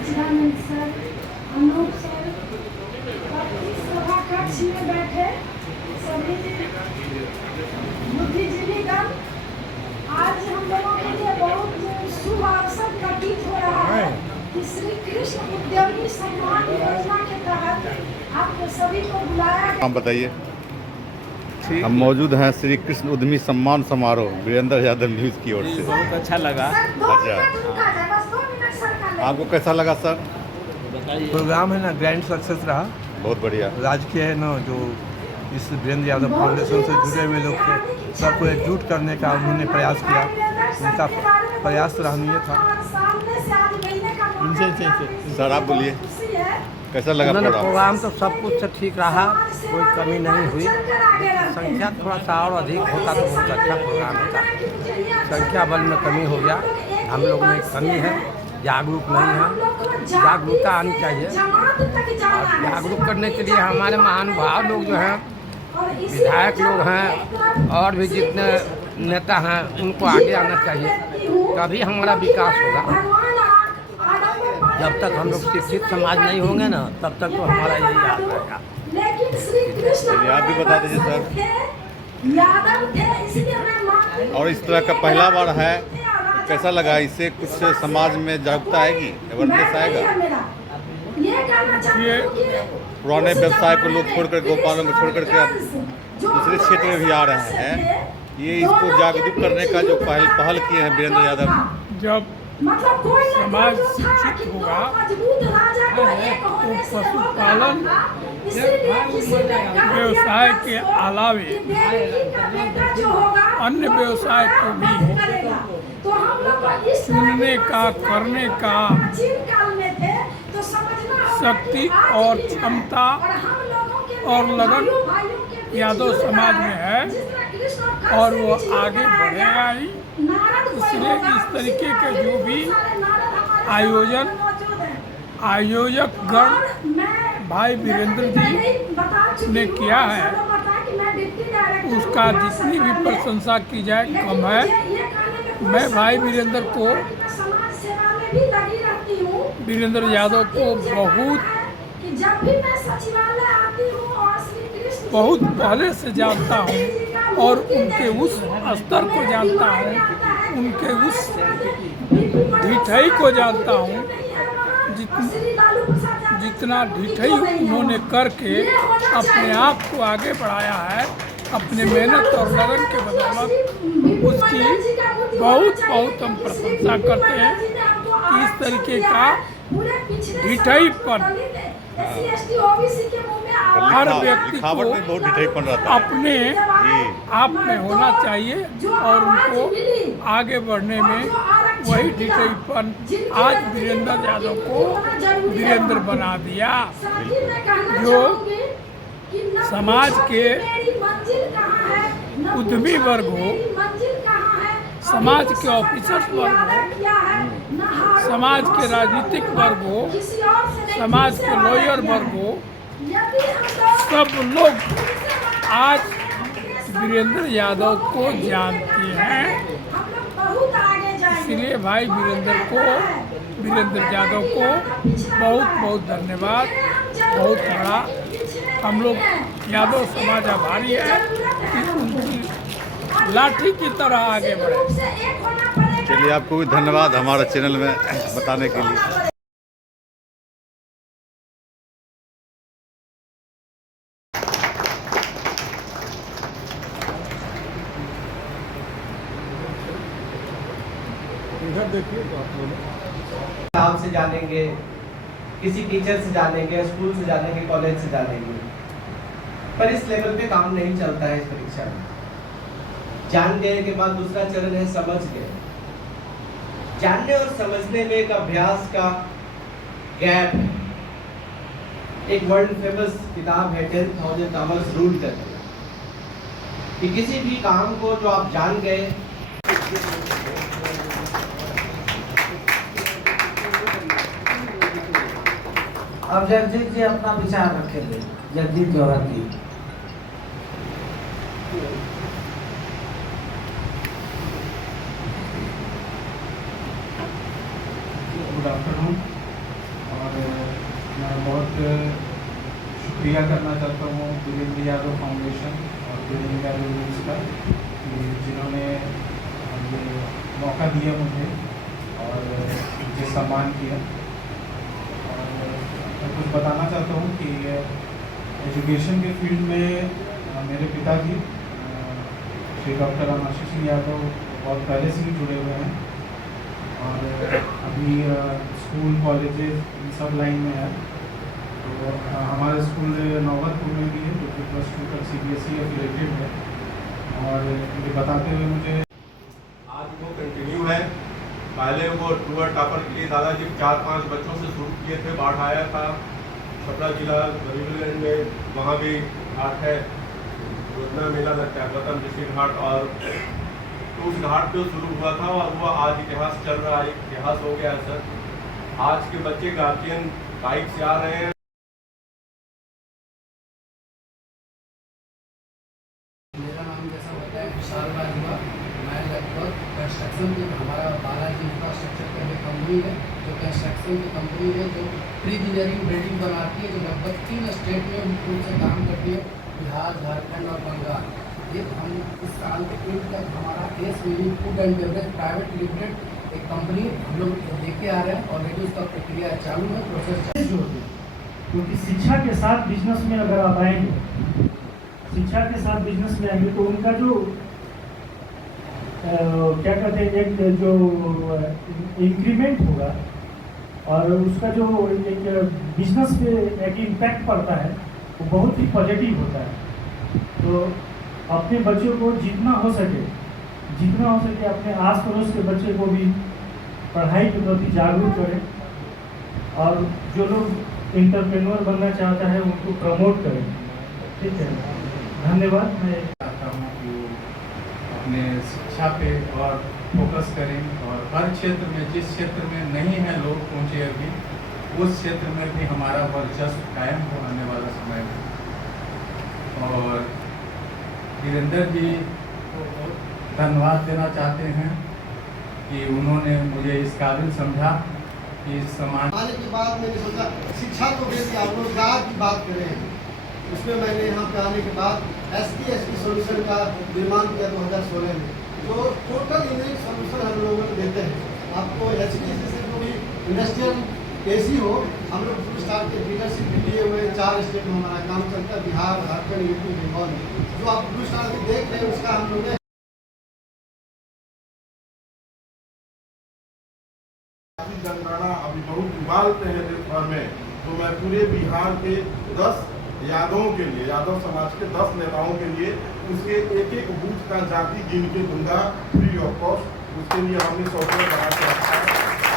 Sachidanand sir, Anoop sir, इस सभा कक्ष में बैठे सभी बुद्धिजीवीगण, आज हम लोगों के लिए बहुत शुभ अवसर प्रतीत हो रहा है कि श्री कृष्ण उद्यमी सम्मान योजना के तहत आप सभी को बुलाया। आप बताइए। हम मौजूद हैं श्री कृष्ण उद्यमी सम्मान समारोह वीरेंद्र यादव न्यूज की ओर से। बहुत अच्छा लगा। आपको कैसा लगा सर? प्रोग्राम है ना, ग्रैंड सक्सेस रहा। बहुत बढ़िया। राजकीय है ना, जो इस वीरेंद्र यादव फाउंडेशन से जुड़े हुए लोग थे, सबको एकजुट करने का उन्होंने प्रयास किया। उनका प्रयास सराहनीय था। सर आप बोलिए, कैसा लगा प्रोग्राम? तो सब कुछ से ठीक रहा, कोई कमी नहीं हुई। संख्या थोड़ा सा और अधिक होता तो बहुत अच्छा प्रोग्राम होता। संख्या बल में कमी हो गया, हम लोग में कमी है, जागरूक नहीं है। जागरूकता आनी चाहिए। और जागरूक करने के लिए हमारे महानुभाव लोग जो हैं, विधायक लोग हैं और भी जितने नेता हैं, उनको आगे आना चाहिए, तभी हमारा विकास होगा। जब तक हम लोग शिक्षित समाज नहीं होंगे ना, तब तक तो हमारा यही याद रहेगा। चलिए आप भी बता दीजिए सर। और इस तरह का पहला बार है, कैसा लगा? इससे कुछ समाज में जागरूकता आएगी, अवेयरनेस आएगा? ये पुराने व्यवसाय को लोग छोड़कर, गोपालों को छोड़ करके अब दूसरे क्षेत्र में भी आ रहे हैं। ये इसको जागरूक करने का जो पहल किए हैं वीरेंद्र यादव। जब समाज शिक्षित होगा तो पशुपालन व्यवसाय के अलावे अन्य व्यवसाय को भी चुनने का, करने का शक्ति और क्षमता और लगन यादव समाज में है, और वो आगे बढ़ेगा ही। इसलिए इस तरीके के जो भी आयोजक गण भाई वीरेंद्र जी ने किया है, उसका जितनी भी प्रशंसा की जाए कम है। मैं भाई वीरेंद्र यादव को बहुत पहले से जानता हूँ और उनके उस स्तर को जानता हूँ, उनके उस ढिठाई को जानता हूँ, जितना ढिठाई उन्होंने करके अपने आप को आगे बढ़ाया है, अपने मेहनत और लगन के बदौलत, उसकी बहुत हम प्रशंसा करते हैं कि इस तरीके का ढिठाईपन हर व्यक्ति को अपने आप में होना चाहिए, और उनको आगे बढ़ने में वही ढिठाईपन आज वीरेंद्र यादव को वीरेंद्र बना दिया। जो समाज के उद्यमी वर्ग हो, समाज के ऑफिसर्स वर्ग हो, समाज के राजनीतिक वर्ग हो, समाज के लॉयर वर्ग हो, सब लोग आज वीरेंद्र यादव को जानते हैं। इसलिए भाई वीरेंद्र यादव को बहुत धन्यवाद। बहुत बड़ा हम लोग यादव समाज आभारी है कि उनकी लाठी की तरह आगे बढ़े। चलिए आपको भी धन्यवाद हमारे चैनल में बताने के लिए। आपसे जानेंगे, किसी टीचर से जानेंगे, स्कूल से जानेंगे, कॉलेज से जानेंगे, पर इस लेवल पे काम नहीं चलता है इस परीक्षा में। जान गए के बाद दूसरा चरण है समझ गए। जानने और समझने में एक अभ्यास का गैप है। एक वर्ल्ड फेमस किताब है 10,000 आवर्स रूल करके, कि किसी भी काम को जो आप जान गए, अब जगजीत जी अपना विचार रखेंगे। जगजीत जौहर जी। Good afternoon. बहुत शुक्रिया करना चाहता हूँ वीरेंद्र यादव फाउंडेशन और वीरेंद्र यादव रूल्स का कि जिन्होंने ये मौका दिया मुझे और मुझे सम्मान किया। और मैं कुछ बताना चाहता हूँ कि एजुकेशन के फील्ड में मेरे पिताजी श्री डॉक्टर आशीष सिंह यादव बहुत पहले से ही जुड़े हुए हैं और अभी स्कूल कॉलेजेस इन सब लाइन में है। तो हमारे स्कूल नौबतपुर में भी है जो कि +2 तक CBSE एफिलेटेड है। और ये बताते हुए मुझे आज वो कंटिन्यू है। पहले वो टूअर टॉपर के लिए दादाजी 4-5 बच्चों से शुरू किए थे, बाढ़ आया था छपरा जिला गरीबगंज में, वहाँ भी घाट है, योजना मेला लगता है गौतम ऋषि घाट, और तो उस घाट पे शुरू हुआ था और वो आज इतिहास चल रहा है, इतिहास हो गया है सर। आज के बच्चे गार्जियन बाइक से आ रहे हैं। मेरा नाम जैसा बताया विशाल राज हुआ। मैं लगभग कंस्ट्रक्शन की, हमारा बालाजी इंफ्रास्ट्रक्चर का एक कंपनी है जो कंस्ट्रक्शन की कंपनी है जो प्री इंजीनियरिंग बिल्डिंग बनाती है, जो लगभग 3 स्टेट में मुख्य से काम करती है, बिहार, झारखंड और बंगाल। ये हम इस साल के एंड तक हमारा SVB food and beverage private limited एक कंपनी हम लोग लेके आ रहे हैं। ऑलरेडी उसका प्रक्रिया चालू है, प्रोसेस क्योंकि शिक्षा के साथ बिजनेस में अगर आप आएंगे, शिक्षा के साथ बिजनेस में आएंगे तो उनका जो क्या कहते हैं, एक जो इंक्रीमेंट होगा और उसका जो एक बिजनेस पे एक इम्पैक्ट पड़ता है वो बहुत ही पॉजिटिव होता है। तो अपने बच्चों को जितना हो सके अपने आस पड़ोस के बच्चे को भी पढ़ाई के प्रति जागरूक करें और जो लोग इंटरप्रेन्योर बनना चाहता है उनको प्रमोट करें। ठीक है, धन्यवाद। मैं चाहता हूँ कि अपने शिक्षा पे और फोकस करें और हर क्षेत्र में, जिस क्षेत्र में नहीं है लोग पहुँचे अभी, उस क्षेत्र में भी हमारा वर्चस्व कायम हो आने वाला समय में। और वीरेंद्र जी को धन्यवाद देना चाहते हैं कि उन्होंने मुझे इस काबिल समझा कि इस समाज आने के बाद मैंने सोचा शिक्षा तो दे दिया, रोजगार की बात करें। उसमें मैंने यहाँ पे आने के बाद ST सोल्यूशन का निर्माण किया 2016 में, जो टोटल इंजीनियरिंग सोल्यूशन हम लोगों को देते हैं। आपको HT से पूरी इंडस्ट्रियल AC हो, हम लोग ब्लू स्टार के लीडरशिप भी लिए हुए 4 स्टेट में हमारा काम चलता है, बिहार, झारखंड, UP, बंगाल। जो आप ब्लू स्टार के देख रहे हैं उसका हम लोग जनगणना अभी बहुत उबालते हैं देश भर में। तो मैं पूरे बिहार के 10 यादवों के लिए, यादव समाज के 10 नेताओं के लिए उसके एक बूथ का जाति गिन के दूंगा फ्री ऑफ कॉस्ट। उसके लिए हमने सॉफ्टवेयर बना के रखा है।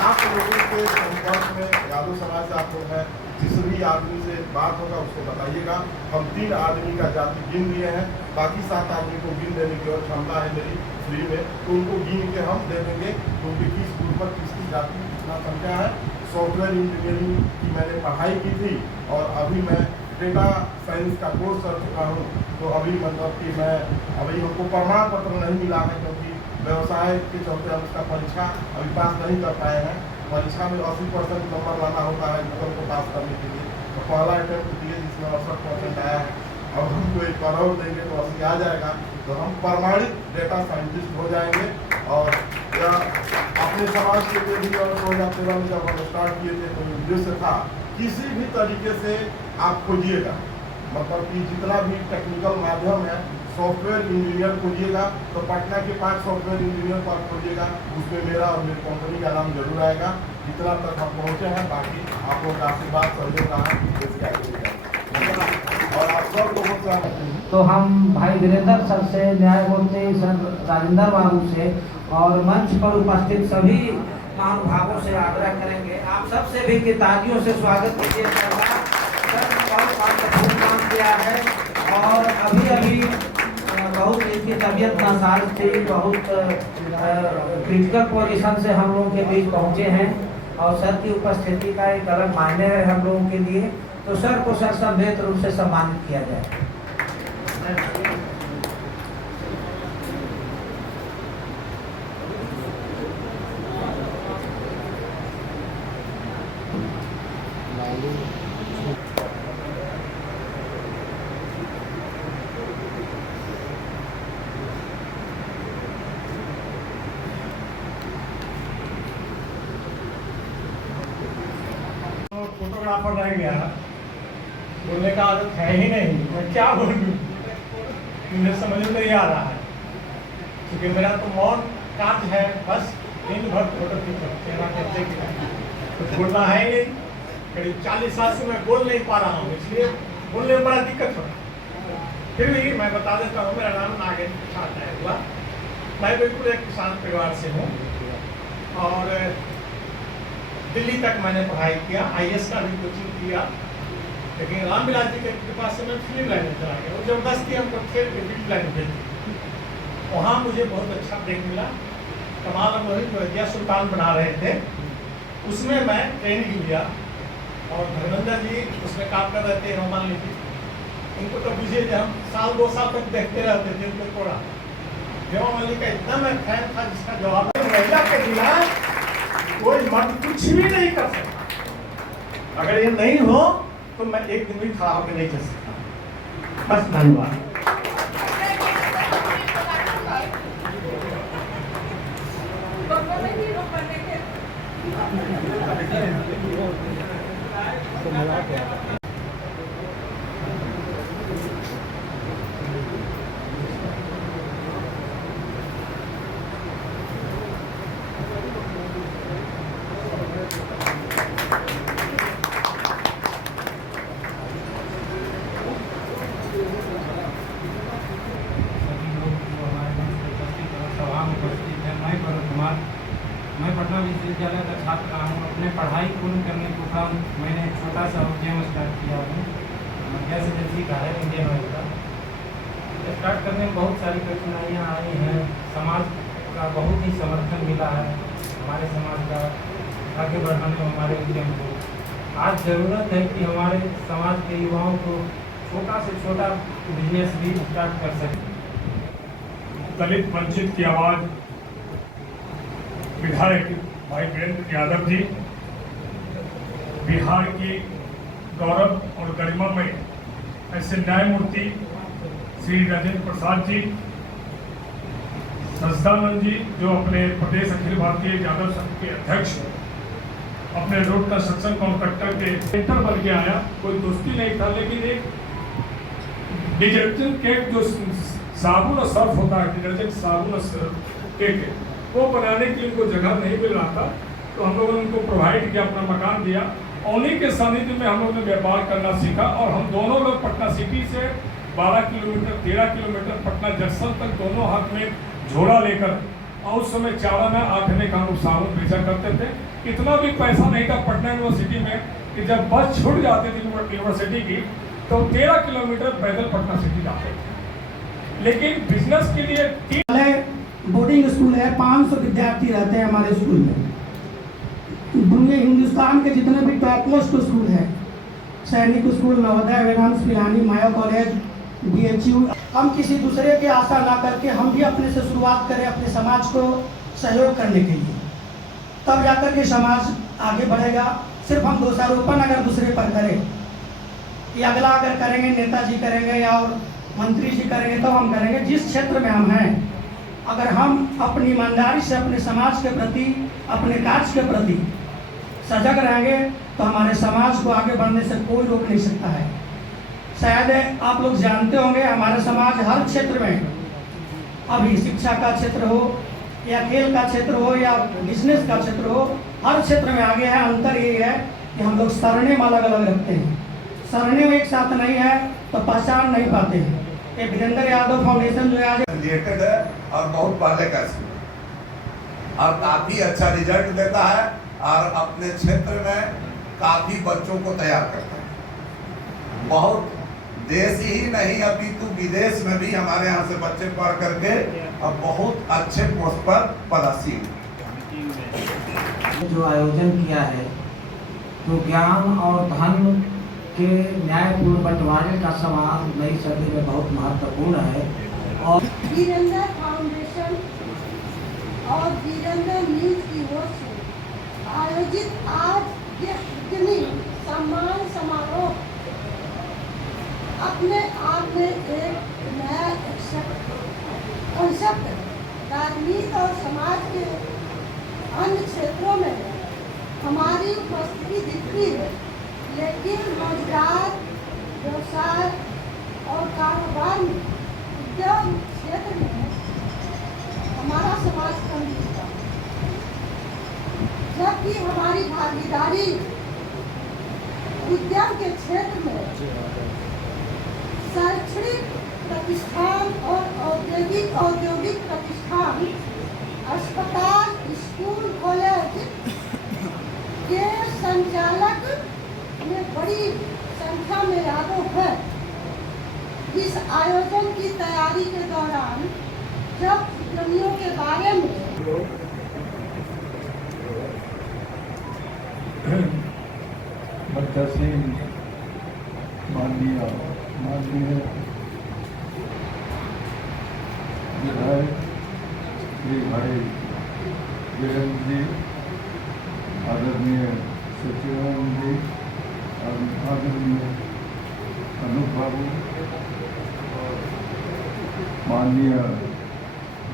आप लोगों के संपर्क में यादव समाज से आप लोग हैं, जिस भी आदमी से बात होगा उसको बताइएगा। हम 3 आदमी का जाति गिन लिए हैं, बाकी 7 आदमी को गिन देने की और क्षमता है मेरी फ्री में, तो उनको गिन के हम दे देंगे क्योंकि किस ग्रुप पर किसकी जाति कितना संख्या है। सॉफ्टवेयर इंजीनियरिंग की मैंने पढ़ाई की थी और अभी मैं डेटा साइंस का कोर्स कर चुका हूँ। तो अभी मतलब कि मैं अभी हमको प्रमाण पत्र नहीं मिला है क्योंकि व्यवसाय के चलते हम उसका परीक्षा अभी पास नहीं कर पाए हैं। परीक्षा में 80% नंबर लाना होता है गूगल को पास करने के लिए। तो पहला अटेम्प्ट दिए जिसमें 68% आया है। अब हमको 1 करोड़ देंगे तो 80 आ जाएगा, तो हम प्रमाणित डेटा साइंटिस्ट हो जाएंगे। और अपने समाज के लिए भी 2013 में जब हम स्टार्ट किए थे तो उद्देश्य था किसी भी तरीके से आप खोजिएगा, मतलब कि जितना भी टेक्निकल माध्यम है सॉफ्टवेयर इंजीनियर खोजिएगा तो पटना के 5 सॉफ्टवेयर इंजीनियर को आप खोजिएगा, उसमें मेरा और मेरी कंपनी का नाम जरूर आएगा। जितना तक हम पहुँचे हैं, बाकी आप लोग का आशीर्वाद सहयोग रहा और आप सब लोगों से। तो हम भाई वीरेंद्र सर से, न्यायमूर्ति सर राजेंद्र बाबू से और मंच पर उपस्थित सभी महानुभावों से आग्रह करेंगे आप सब से भी कि तालियों से स्वागत कीजिए। सर बहुत महत्वपूर्ण काम किया है और अभी बहुत इनकी तबीयत नासाज थी, बहुत क्रिटिकल पोजीशन से हम लोगों के बीच पहुंचे हैं और सर की उपस्थिति का एक अलग मायने है हम लोगों के लिए। तो सर को सर्वसम्मेत रूप से सम्मानित किया जाए। फोटोग्राफर रह गया, बोलने का आदत है ही नहीं, मैं क्या बोलूँ, मुझे समझ में नहीं आ रहा है, क्योंकि मेरा तो मौन कार्य है, बस दिन भर फोटो खींचो, तो बोलना है ही नहीं। करीब 40 साल से मैं बोल नहीं पा रहा हूँ, इसलिए बोलने में बड़ा दिक्कत हो रहा है। फिर भी मैं बता देता हूँ, मेरा नाम नागेंद्र प्रसाद है हुआ, मैं बिल्कुल एक किसान परिवार से हूँ और दिल्ली तक मैंने पढ़ाई किया, IAS का भी कोचिंग किया, लेकिन रामविलास जी के कृपा से मैं फिल्म लाइन में चला गया और जबरदस्ती हमको खेल के फिल्म लाइन में भेज दिया। वहाँ मुझे बहुत अच्छा ब्रेक मिला। कमाल मोहित वैद्या सुल्तान बना रहे थे, उसमें मैं ट्रेनिंग लिया और धर्मेंद्र जी उसमें काम कर रहे थे, रोमान लिपि। उनको तो बुझे हम साल 2 साल तक देखते रहते थे उनको थोड़ा। देवा मलिक का इतना मैं फैन था जिसका जवाब महिला के बिना कोई मर्द कुछ भी नहीं कर सकता। अगर ये नहीं हो तो मैं एक दिन भी खड़ा होकर नहीं चल सकता। बस धन्यवाद। मैं पटना विश्वविद्यालय का छात्र रहा हूँ। अपने पढ़ाई पूर्ण करने के उपरांत मैंने एक छोटा सा उद्यम स्टार्ट किया हूँ, गैस एजेंसी का है, इंडियन ऑयल का। स्टार्ट करने में बहुत सारी कठिनाइयाँ आई हैं, समाज का बहुत ही समर्थन मिला है, हमारे समाज का आगे बढ़ाने में हमारे उद्यम को। आज ज़रूरत है कि हमारे समाज के युवाओं को छोटा से छोटा बिजनेस भी स्टार्ट कर सकें। दलित वंचित की आवाज़ विधायक भाई वीरेंद्र यादव जी, बिहार की गौरव और गरिमा में ऐसे न्यायमूर्ति श्री राजेंद्र प्रसाद जी, सच्चिदानंद जी जो अपने प्रदेश अखिल भारतीय यादव संघ के अध्यक्ष, अपने रोड कंस्ट्रक्शन कॉन्ट्रैक्टर के सेंटर बन के आया। कोई दोस्ती नहीं था, लेकिन एक डिटर्जेंट केक जो साबुन और सर्फ होता है, डिटर्जेंट साबुन और केक, वो बनाने की उनको जगह नहीं मिल रहा था, तो हम लोगों ने उनको प्रोवाइड किया, अपना मकान दिया। उन्हीं के सानिध्य में हम लोगों ने व्यापार करना सीखा और हम दोनों लोग पटना सिटी से 12 किलोमीटर 13 किलोमीटर पटना जंक्शन तक दोनों हाथ में झोला लेकर, और उस समय 4 आना 8 आने का हम साबुन बेचा करते थे। इतना भी पैसा नहीं था पटना यूनिवर्सिटी में कि जब बस छूट जाती थी यूनिवर्सिटी की तो 13 किलोमीटर पैदल पटना सिटी जाते थे। लेकिन बिजनेस के लिए बोर्डिंग स्कूल है, 500 विद्यार्थी रहते हैं हमारे स्कूल में। दुनिया हिंदुस्तान के जितने भी टॉप मोस्ट स्कूल हैं, सैनिक स्कूल, नवोदय, वेदांत, पिलानी, माया कॉलेज, BHU, हम किसी दूसरे के आशा ना करके हम भी अपने से शुरुआत करें, अपने समाज को सहयोग करने के लिए, तब जाकर के समाज आगे बढ़ेगा। सिर्फ हम दोषारोपण अगर दूसरे पर करें कि अगला अगर करेंगे, नेताजी करेंगे या और मंत्री जी करेंगे, तब हम करेंगे। जिस क्षेत्र में हम हैं, अगर हम अपनी ईमानदारी से अपने समाज के प्रति, अपने कार्य के प्रति सजग रहेंगे तो हमारे समाज को आगे बढ़ने से कोई रोक नहीं सकता है। शायद आप लोग जानते होंगे, हमारा समाज हर क्षेत्र में, अभी शिक्षा का क्षेत्र हो या खेल का क्षेत्र हो या बिजनेस का क्षेत्र हो, हर क्षेत्र में आगे है। अंतर ये है कि हम लोग सरनेम अलग अलग रखते हैं, सरनेम एक साथ नहीं है तो पहचान नहीं पाते हैं। ये वीरेंद्र यादव फाउंडेशन जो है आज रिलेटेड है और बहुत पहले का स्कूल और काफ़ी अच्छा रिजल्ट देता है और अपने क्षेत्र में काफ़ी बच्चों को तैयार करता है। बहुत देश ही नहीं अपितु विदेश में भी हमारे यहाँ से बच्चे पढ़ करके और बहुत अच्छे पोस्ट पर पदासीन। जो आयोजन किया है, तो ज्ञान और धन के न्यायपूर्ण बंटवारे का सवाल नई सदी में बहुत महत्वपूर्ण है। और वीरेंद्र फाउंडेशन और वीरेंद्र न्यूज की ओर से आयोजित आज ये सम्मान समारोह अपने आप में एक नया कंसेप्ट राजनीति और समाज के अन्य क्षेत्रों में हमारी उपस्थिति दिखती है, लेकिन रोजगार, व्यवसाय और कारोबार में, उद्योग क्षेत्र में हमारा समाज कम दिखता है, जबकि हमारी भागीदारी उद्यम के क्षेत्र में शैक्षणिक प्रतिष्ठान और औद्योगिक प्रतिष्ठान, अस्पताल, स्कूल, कॉलेज के संचालक में बड़ी संख्या में आरोप है। इस आयोजन की तैयारी के दौरान जब उद्यमियों के बारे में माननीय विधायक श्री भाई वीरेंद्र जी, आदरणीय सचिवानंद जी, आदरणीय अनूप बाबू, माननीय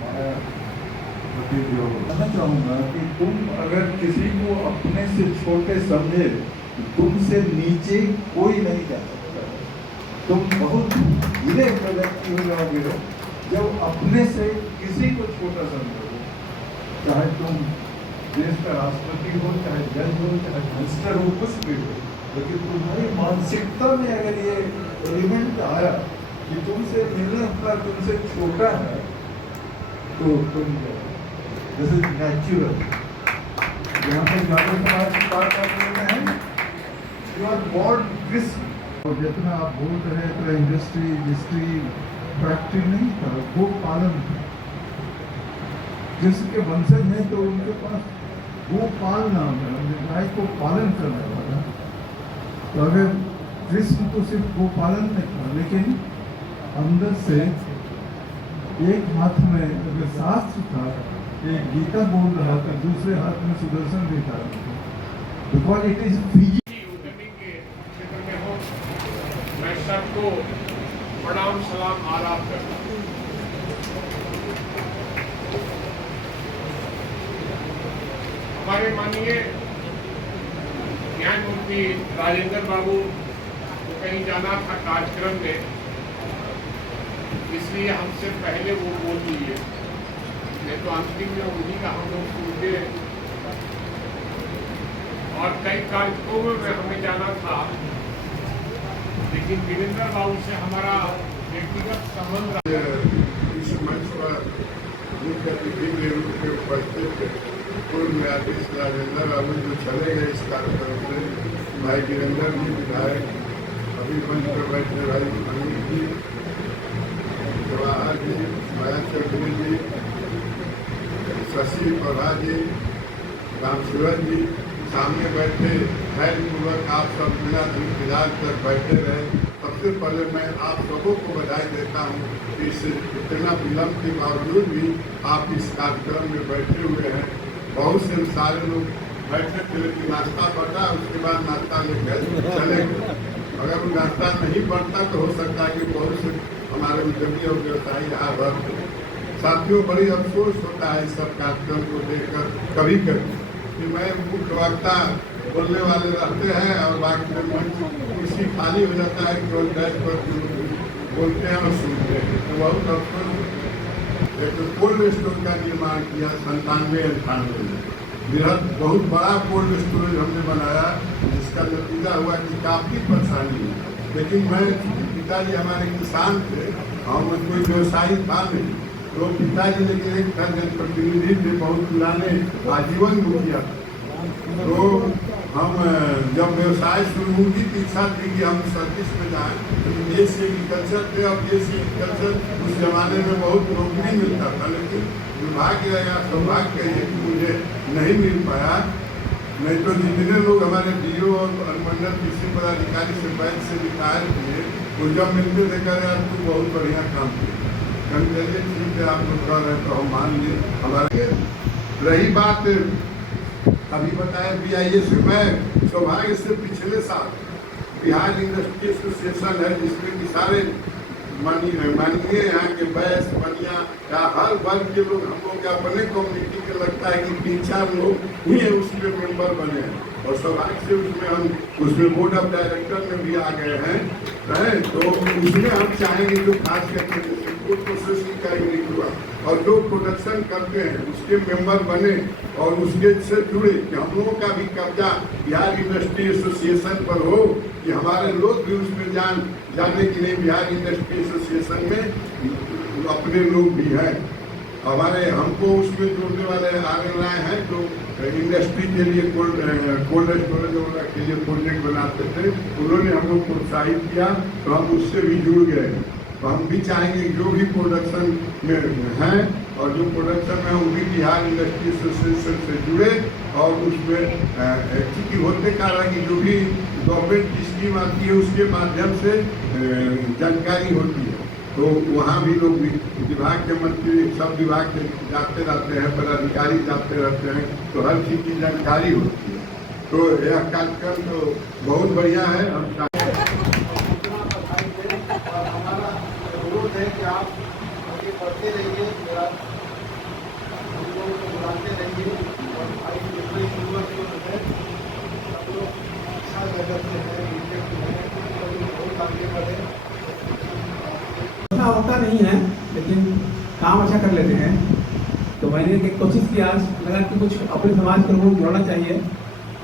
मायावती जो कहना चाहूँगा कि तुम अगर किसी को अपने से छोटे समझे तो तुमसे नीचे कोई नहीं जा सकता। तुम बहुत गिरे हुए व्यक्ति हो जाओगे जब अपने से किसी को छोटा समझोगे, चाहे तुम देश का राष्ट्रपति हो, चाहे जज हो, चाहे मिनिस्टर हो, कुछ भी हो, लेकिन तुम्हारी मानसिकता में अगर ये एलिमेंट आया कि तुमसे मिलने वाला तुमसे छोटा है, तो तुम दिस इज नेचुरल। यहाँ पर जागरूक समाज की बात कर रहे हैं, यू आर बॉर्न रिस्क। और जितना आप बोल रहे हैं तो इंडस्ट्री फैक्ट्री नहीं था, वो पालन था। जिसके वंशज हैं तो उनके पास गोपाल नाम है, गाय को पालन करने वाला। तो अगर कृष्ण तो सिर्फ गोपालन में था, लेकिन अंदर से एक हाथ में अगर शास्त्र था, एक गीता बोल रहा था, दूसरे हाथ में सुदर्शन भी था, बिकॉज इट इज फिजिकल। मैं सबको प्रणाम सलाम आदाब करता हूँ। हमारे माननीय न्यायमूर्ति राजेंद्र बाबू को कहीं जाना था कार्यक्रम में, इसलिए हमसे पहले वो बोल दिए, नहीं तो अंतिम में उन्हीं का हम लोग सुनते। और कई कार्यक्रमों में हमें जाना था, लेकिन वीरेंद्र बाबू से हमारा व्यक्तिगत संबंध इस मंच पर मुख्य अतिथि के रूप में उपस्थित पूर्व न्यायाधीश राजेंद्र बाबू जो चले गए इस कार्यक्रम से, भाई वीरेंद्र जी विधायक, अभी मंच पर बैठे भाई अनिल जी, जवाहर जी, माया चौधरी जी, शशि प्रभा जी, रामसूरत जी, सामने बैठे धैर्यपूर्वक आप सब बिना इंतजार कर बैठे रहे। सबसे पहले मैं आप सबों को बधाई देता हूँ कि इस इतना विलम्ब के बावजूद भी आप इस कार्यक्रम में बैठे हुए हैं। बहुत से सारे लोग बैठे थे, लेकिन नाश्ता बढ़ा, उसके बाद नाश्ता लेकर चले गए। अगर वो नाश्ता नहीं बढ़ता तो हो सकता है कि बहुत से हमारे उद्यमी और व्यवसायी यहाँ बढ़ते। साथियों, बड़ी अफसोस होता है इस सब कार्यक्रम को देखकर कभी कभी कि मैं मुख्य वक्ता बोलने वाले रहते हैं और बाकी में मंच कुर्सी खाली हो जाता है, केवल डैश पर बोलते हैं और सुनते हैं। तो बहुत अफसोस एक कोल्ड स्टोर का निर्माण किया 97-98 में। बहुत बड़ा कोल्ड स्टोरेज हमने बनाया, जिसका नतीजा हुआ कि काफ़ी परेशानी हुई। लेकिन मैं पिताजी हमारे किसान थे और कोई व्यवसायी था नहीं, तो पिताजी लेकिन एक था जनप्रतिनिधि थे, बहुत पुराने आजीवन मुखिया। तो हम जब व्यवसाय शुरू होगी तो इच्छा थी कि हम सर्विस में जाएं, लेकिन देश एग्रीकल्चर थे और देश एग्रीकल्चर उस जमाने में बहुत नौकरी मिलता था, लेकिन दुर्भाग्य या सौभाग्य है कि मुझे नहीं मिल पाया। नहीं तो जितने लोग हमारे डीओ और अनुमंडल कृषि पदाधिकारी से बैंक से रिटायर किए, वो जब मिलते थे कह रहे तू बहुत बढ़िया काम किया। कभी चलिए ठीक है, आप लोग कर रहे तो हम मान लिए। हमारे रही बात अभी बताया BIS, मैं सौभाग्य से पिछले साल बिहार इंडस्ट्री एसोसिएशन है, जिसमें कि सारे मानिए यहाँ के बैस बनिया या हर वर्ग के लोग, हम लोग अपने कम्युनिटी के लगता है कि 3-4 लोग ही उसमें मेंबर बने हैं। और सौभाग्य से उसमें बोर्ड ऑफ डायरेक्टर में भी आ गए हैं, तो उसमें हम चाहेंगे जो खास करके प्रोसेस करेंगे और जो प्रोडक्शन करते हैं उसके मेंबर बने और उसके से जुड़े कि हम लोगों का भी कब्जा बिहार इंडस्ट्री एसोसिएशन पर हो, कि हमारे लोग भी उसमें जाने के लिए बिहार इंडस्ट्री एसोसिएशन में अपने लोग भी हैं। हमारे हमको उसमें जोड़ने वाले आने लाए हैं जो इंडस्ट्री के लिए कोल्ड स्टोरेज वगैरह के लिए प्रोजेक्ट बनाते थे, उन्होंने हम लोग प्रोत्साहित किया तो हम उससे भी जुड़ गए। तो हम भी चाहेंगे जो भी प्रोडक्शन में हैं और जो प्रोडक्शन में वो भी बिहार इंडस्ट्री एसोसिएशन से जुड़े और उसमें एक्चुअली होते कारण कि जो भी गवर्नमेंट की स्कीम आती है उसके माध्यम से जानकारी होती है, तो वहाँ भी लोग विभाग के मंत्री सब विभाग के जाते रहते हैं, पदाधिकारी जाते रहते हैं, तो हर चीज़ की जानकारी होती है। तो यह कार्यक्रम तो बहुत बढ़िया है। हम हमारा अनुरोध है कि आप आगे बढ़ते रहिए, हम लोगों को बुलाते रहिए और भाई जितने युवक जो है सब लोग अच्छा जगह से है, बहुत आगे बढ़े। होता नहीं है लेकिन काम अच्छा कर लेते हैं, तो मैंने एक कोशिश की, आज लगा कि कुछ अपने समाज के लोगों को जोड़ना चाहिए।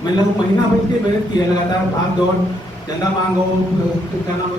मैंने महीना भर के मेहनत की है, लगातार भाग दौड़, चंदा मांगो, क्या नाम